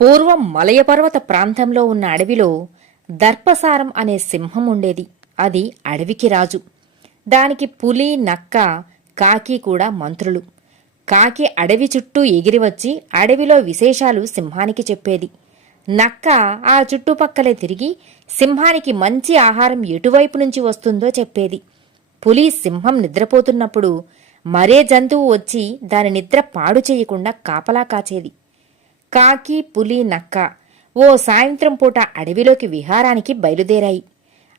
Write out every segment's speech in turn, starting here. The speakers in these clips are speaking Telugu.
పూర్వం మలయపర్వత ప్రాంతంలో ఉన్న అడవిలో దర్పసారం అనే సింహం ఉండేది. అది అడవికి రాజు. దానికి పులి, నక్క, కాకి కూడా మంత్రులు. కాకి అడవి చుట్టూ ఎగిరివచ్చి అడవిలో విశేషాలు సింహానికి చెప్పేది. నక్క ఆ చుట్టుపక్కలే తిరిగి సింహానికి మంచి ఆహారం ఎటువైపు నుంచి వస్తుందో చెప్పేది. పులి సింహం నిద్రపోతున్నప్పుడు మరే జంతువు వచ్చి దాని నిద్ర పాడు చేయకుండా కాపలా కాచేది. కాకి, పులి, నక్క ఓ సాయంత్రం పూట అడవిలోకి విహారానికి బయలుదేరాయి.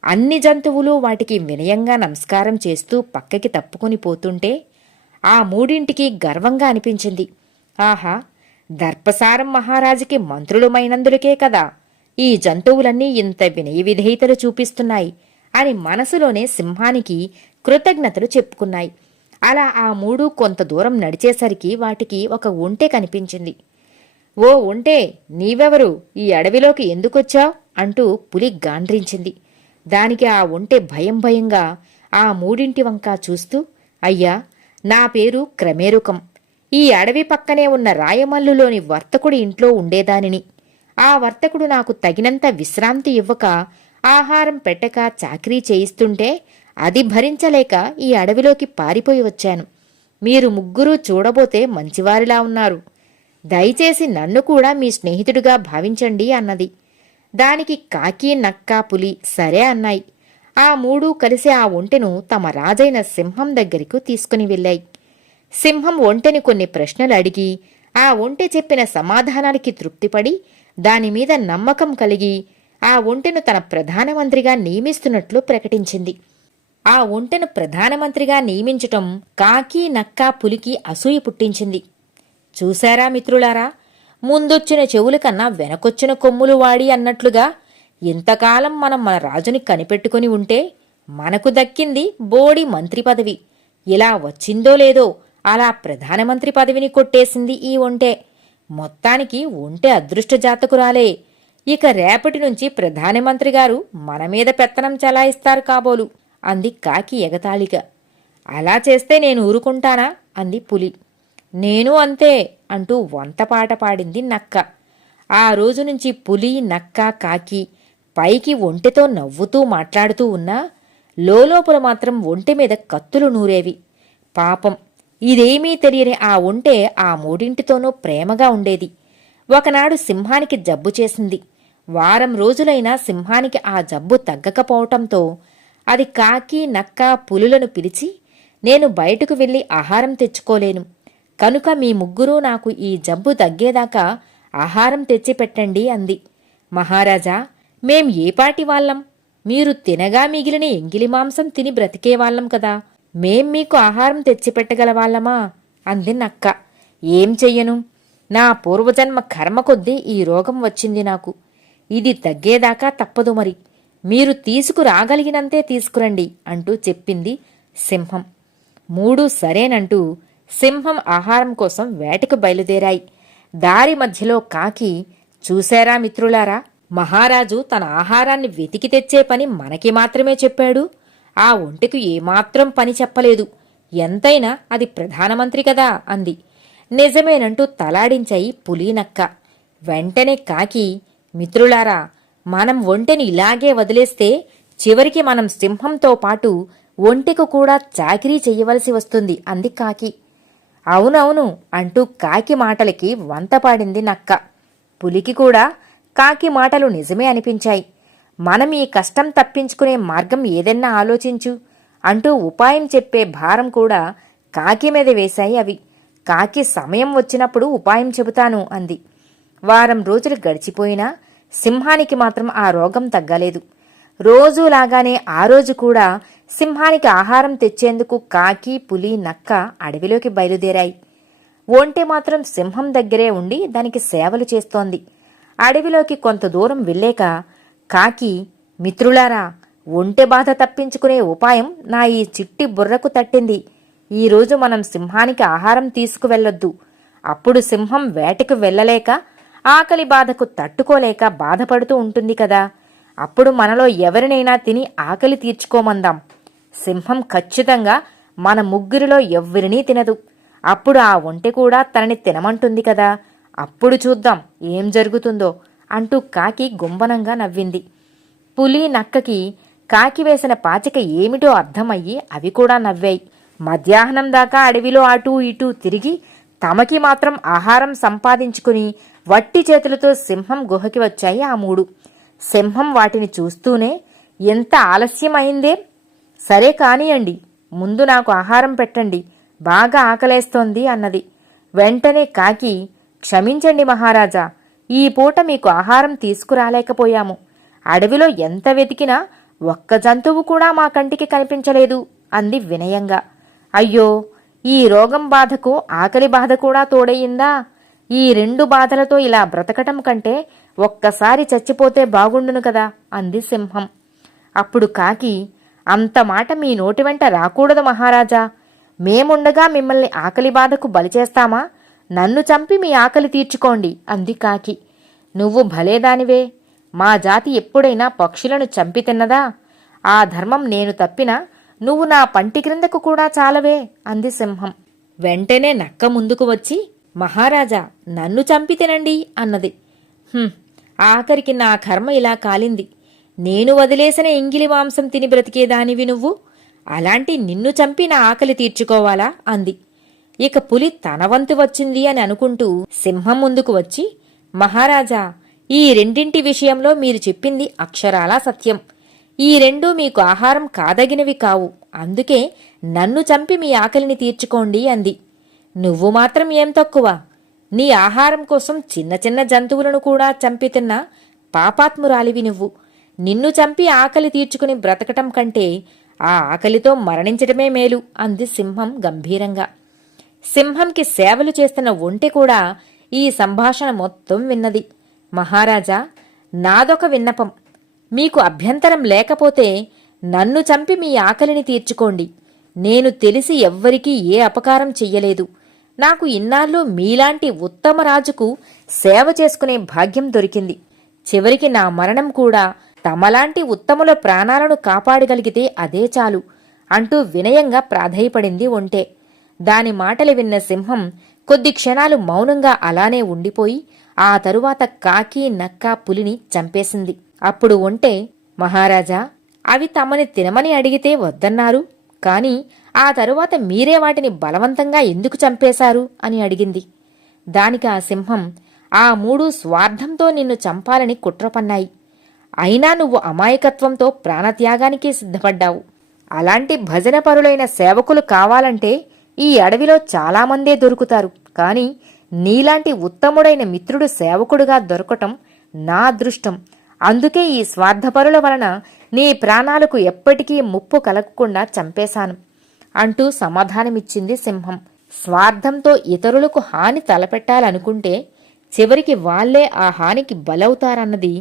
అన్ని జంతువులు వాటికి వినయంగా నమస్కారం చేస్తూ పక్కకి తప్పుకుని పోతుంటే ఆ మూడింటికి గర్వంగా అనిపించింది. ఆహా, దర్పసారం మహారాజుకి మంత్రులమైనందులకే కదా ఈ జంతువులన్నీ ఇంత వినయ విధేయతలు చూపిస్తున్నాయి అని మనసులోనే సింహానికి కృతజ్ఞతలు చెప్పుకున్నాయి. అలా ఆ మూడు కొంత దూరం నడిచేసరికి వాటికి ఒక ఒంటె కనిపించింది. ఓ ఒంటే, నీవెవరు? ఈ అడవిలోకి ఎందుకొచ్చావ్? అంటూ పులి గాండ్రించింది. దానికి ఆ ఒంటె భయం భయంగా ఆ మూడింటి వంకా చూస్తూ, అయ్యా, నా పేరు క్రమేరుకం. ఈ అడవి పక్కనే ఉన్న రాయమల్లులోని వర్తకుడి ఇంట్లో ఉండేదానిని. ఆ వర్తకుడు నాకు తగినంత విశ్రాంతి ఇవ్వక, ఆహారం పెట్టక చాకరీ చేయిస్తుంటే అది భరించలేక ఈ అడవిలోకి పారిపోయి వచ్చాను. మీరు ముగ్గురూ చూడబోతే మంచివారిలా ఉన్నారు. దయచేసి నన్ను కూడా మీ స్నేహితుడిగా భావించండి అన్నది. దానికి కాకి, నక్క, పులి సరే అన్నాయి. ఆ మూడూ కలిసి ఆ ఒంటెను తమ రాజైన సింహం దగ్గరకు తీసుకుని వెళ్ళాయి. సింహం ఒంటెని కొన్ని ప్రశ్నలు అడిగి ఆ ఒంటె చెప్పిన సమాధానాలకి తృప్తిపడి దానిమీద నమ్మకం కలిగి ఆ ఒంటెను తన ప్రధానమంత్రిగా నియమిస్తున్నట్లు ప్రకటించింది. ఆ ఒంటెను ప్రధానమంత్రిగా నియమించటం కాకి, నక్క, పులికి అసూయ పుట్టించింది. చూశారా మిత్రులారా, ముందొచ్చిన చెవుల కన్నా వెనకొచ్చిన కొమ్ములు వాడి అన్నట్లుగా ఇంతకాలం మనం మన రాజుని కనిపెట్టుకుని ఉంటే మనకు దక్కింది బోడి మంత్రి పదవి. ఇలా వచ్చిందో లేదో అలా ప్రధానమంత్రి పదవిని కొట్టేసింది ఈ ఒంటె. మొత్తానికి ఒంటె అదృష్ట జాతకురాలే. ఇక రేపటి నుంచి ప్రధానమంత్రి గారు మన మీద పెత్తనం చలాయిస్తారు కాబోలు అంది కాకి ఎగతాళిగా. అలా చేస్తే నేను ఊరుకుంటానా? అంది పులి. నేను అంతే అంటూ వంతపాట పాడింది నక్క. ఆ రోజు నుంచి పులి, నక్క, కాకి పైకి ఒంటెతో నవ్వుతూ మాట్లాడుతూ ఉన్నా లోలోపల మాత్రం ఒంటె మీద కత్తులు నూరేవి. పాపం, ఇదేమీ తెలియని ఆ ఒంటె ఆ మూడింటితోనూ ప్రేమగా ఉండేది. ఒకనాడు సింహానికి జబ్బు చేసింది. వారం రోజులైనా సింహానికి ఆ జబ్బు తగ్గకపోవటంతో అది కాకి, నక్క, పులులను పిలిచి, నేను బయటకు వెళ్ళి ఆహారం తెచ్చుకోలేను కనుక మీ ముగ్గురూ నాకు ఈ జబ్బు తగ్గేదాకా ఆహారం తెచ్చిపెట్టండి అంది. మహారాజా, మేం ఏపాటి వాళ్ళం? మీరు తినగా మిగిలిన ఎంగిలి మాంసం తిని బ్రతికేవాళ్లం కదా. మేం మీకు ఆహారం తెచ్చిపెట్టగలవాళ్లమా? అంది నక్క. ఏం చెయ్యను, నా పూర్వజన్మ కర్మ కొద్దీ ఈ రోగం వచ్చింది నాకు. ఇది తగ్గేదాకా తప్పదు. మరి మీరు తీసుకురాగలిగినంతే తీసుకురండి అంటూ చెప్పింది సింహం. మూడు సరేనంటూ సింహం ఆహారం కోసం వేటకు బయలుదేరాయి. దారి మధ్యలో కాకి, చూశారా మిత్రులారా, మహారాజు తన ఆహారాన్ని వెతికి తెచ్చే పని మనకి మాత్రమే చెప్పాడు. ఆ ఒంటెకు ఏమాత్రం పని చెప్పలేదు. ఎంతైనా అది ప్రధానమంత్రి కదా అంది. నిజమేనంటూ తలాడించాయి పులి, నక్క. వెంటనే కాకి, మిత్రులారా, మనం ఒంటెని ఇలాగే వదిలేస్తే చివరికి మనం సింహంతో పాటు ఒంటెకు కూడా చాకిరీ చెయ్యవలసి వస్తుంది అంది కాకి. అవునవును అంటూ కాకి మాటలకి వంతపాడింది నక్క. పులికి కూడా కాకి మాటలు నిజమే అనిపించాయి. మనం ఈ కష్టం తప్పించుకునే మార్గం ఏదన్నా ఆలోచించు అంటూ ఉపాయం చెప్పే భారం కూడా కాకి మీద వేశాయి అవి. కాకి సమయం వచ్చినప్పుడు ఉపాయం చెబుతాను అంది. వారం రోజులు గడిచిపోయినా సింహానికి మాత్రం ఆ రోగం తగ్గలేదు. రోజులాగానే ఆ రోజు కూడా సింహానికి ఆహారం తెచ్చేందుకు కాకి, పులి, నక్క అడవిలోకి బయలుదేరాయి. ఒంటె మాత్రం సింహం దగ్గరే ఉండి దానికి సేవలు చేస్తోంది. అడవిలోకి కొంత దూరం వెళ్ళాక కాకి, మిత్రులారా, ఒంటె బాధ తప్పించుకునే ఉపాయం నా ఈ చిట్టి బుర్రకు తట్టింది. ఈరోజు మనం సింహానికి ఆహారం తీసుకువెళ్లొద్దు. అప్పుడు సింహం వేటకు వెళ్ళలేక ఆకలి బాధకు తట్టుకోలేక బాధపడుతూ ఉంటుంది కదా. అప్పుడు మనలో ఎవరినైనా తిని ఆకలి తీర్చుకోమందాం. సింహం ఖచ్చితంగా మన ముగ్గురిలో ఎవ్వరినీ తినదు. అప్పుడు ఆ ఒంటె కూడా తనని తినమంటుంది కదా. అప్పుడు చూద్దాం ఏం జరుగుతుందో అంటూ కాకి గుంబనంగా నవ్వింది. పులి నక్కకి కాకి వేసిన పాచిక ఏమిటో అర్థమయ్యి అవి కూడా నవ్వాయి. మధ్యాహ్నం దాకా అడవిలో అటూ ఇటూ తిరిగి తమకి మాత్రం ఆహారం సంపాదించుకుని వట్టి చేతులతో సింహం గుహకి వచ్చాయి ఆ మూడు. సింహం వాటిని చూస్తూనే, ఎంత ఆలస్యం అయిందే, సరే కానియండి, ముందు నాకు ఆహారం పెట్టండి, బాగా ఆకలేస్తోంది అన్నది. వెంటనే కాకి, క్షమించండి మహారాజా, ఈ పూట మీకు ఆహారం తీసుకురాలేకపోయాము. అడవిలో ఎంత వెతికినా ఒక్క జంతువు కూడా మా కంటికి కనిపించలేదు అంది వినయంగా. అయ్యో, ఈ రోగం బాధకు ఆకలి బాధ కూడా తోడయిందా? ఈ రెండు బాధలతో ఇలా బ్రతకటం కంటే ఒక్కసారి చచ్చిపోతే బాగుండును కదా అంది సింహం. అప్పుడు కాకి, అంత మాట మీ నోటి వెంట రాకూడదు మహారాజా, మేముండగా మిమ్మల్ని ఆకలి బాధకు బలిచేస్తామా? నన్ను చంపి మీ ఆకలి తీర్చుకోండి అంది కాకి. నువ్వు భలేదానివే, మా జాతి ఎప్పుడైనా పక్షులను చంపి తిన్నదా? ఆ ధర్మం నేను తప్పినా నువ్వు నా పంటి క్రిందకు కూడా చాలవే అంది సింహం. వెంటనే నక్క ముందుకు వచ్చి, మహారాజా, నన్ను చంపి తినండి అన్నది. ఆఖరికి నా కర్మ ఇలా కాలింది. నేను వదిలేసిన ఎంగిలి మాంసం తిని బ్రతికేదానివి నువ్వు, అలాంటి నిన్ను చంపి నా ఆకలి తీర్చుకోవాలా అంది. ఇక పులి తన వంతు వచ్చింది అని అనుకుంటూ సింహం ముందుకు వచ్చి, మహారాజా, ఈ రెండింటి విషయంలో మీరు చెప్పింది అక్షరాలా సత్యం. ఈ రెండూ మీకు ఆహారం కాదగినవి కావు, అందుకే నన్ను చంపి మీ ఆకలిని తీర్చుకోండి అంది. నువ్వు మాత్రం ఏం తక్కువ, నీ ఆహారం కోసం చిన్న చిన్న జంతువులను కూడా చంపి తిన్న పాపాత్మురాలివి నువ్వు. నిన్ను చంపి ఆకలి తీర్చుకుని బ్రతకటం కంటే ఆ ఆకలితో మరణించటమే మేలు అంది సింహం గంభీరంగా. సింహంకి సేవలు చేస్తున్న ఒంటె కూడా ఈ సంభాషణ మొత్తం విన్నది. మహారాజా, నాదొక విన్నపం, మీకు అభ్యంతరం లేకపోతే నన్ను చంపి మీ ఆకలిని తీర్చుకోండి. నేను తెలిసి ఎవ్వరికీ ఏ అపకారం చెయ్యలేదు. నాకు ఇన్నాళ్ళు మీలాంటి ఉత్తమ రాజుకు సేవ చేసుకునే భాగ్యం దొరికింది. చివరికి నా మరణం కూడా తమలాంటి ఉత్తముల ప్రాణాలను కాపాడగలిగితే అదే చాలు అంటూ వినయంగా ప్రాధేయపడింది ఒంటె. దాని మాటలు విన్న సింహం కొద్ది క్షణాలు మౌనంగా అలానే ఉండిపోయి ఆ తరువాత కాకి నక్క పులిని చంపేసింది. అప్పుడు ఒంటె, మహారాజా, అవి తమని తినమని అడిగితే వద్దన్నారు, కాని ఆ తరువాత మీరే వాటిని బలవంతంగా ఎందుకు చంపేశారు అని అడిగింది. దానికి ఆ సింహం, ఆ మూడు స్వార్థంతో నిన్ను చంపాలని కుట్రపన్నాయి. అయినా నువ్వు అమాయకత్వంతో ప్రాణత్యాగానికి సిద్ధపడ్డావు. అలాంటి భజనపరులైన సేవకులు కావాలంటే ఈ అడవిలో చాలామందే దొరుకుతారు, కాని నీలాంటి ఉత్తముడైన మిత్రుడు సేవకుడుగా దొరకటం నా అదృష్టం. అందుకే ఈ స్వార్థపరుల వలన నీ ప్రాణాలకు ఎప్పటికీ ముప్పు కలగకుండా చంపేశాను అంటూ సమాధానమిచ్చింది సింహం. స్వార్థంతో ఇతరులకు హాని తలపెట్టాలనుకుంటే చివరికి వాళ్లే ఆ హానికి బలవుతారన్నది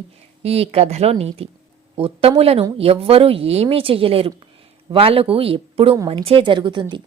ఈ కథలో నీతి. ఉత్తములను ఎవ్వరూ ఏమీ చెయ్యలేరు, వాళ్లకు ఎప్పుడూ మంచే జరుగుతుంది.